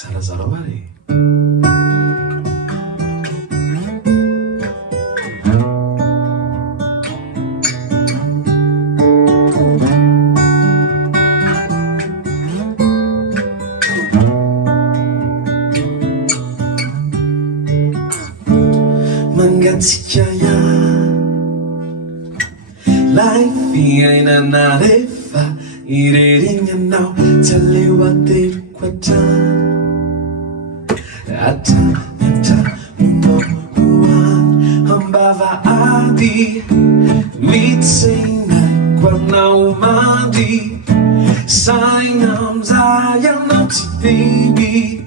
Sarazarowari. Mangatsiaya life ina narefa irerinya now taliwate kwata ata yata muno uan am-bavahadi mitsina kwana umadi sainam zayang nauti baby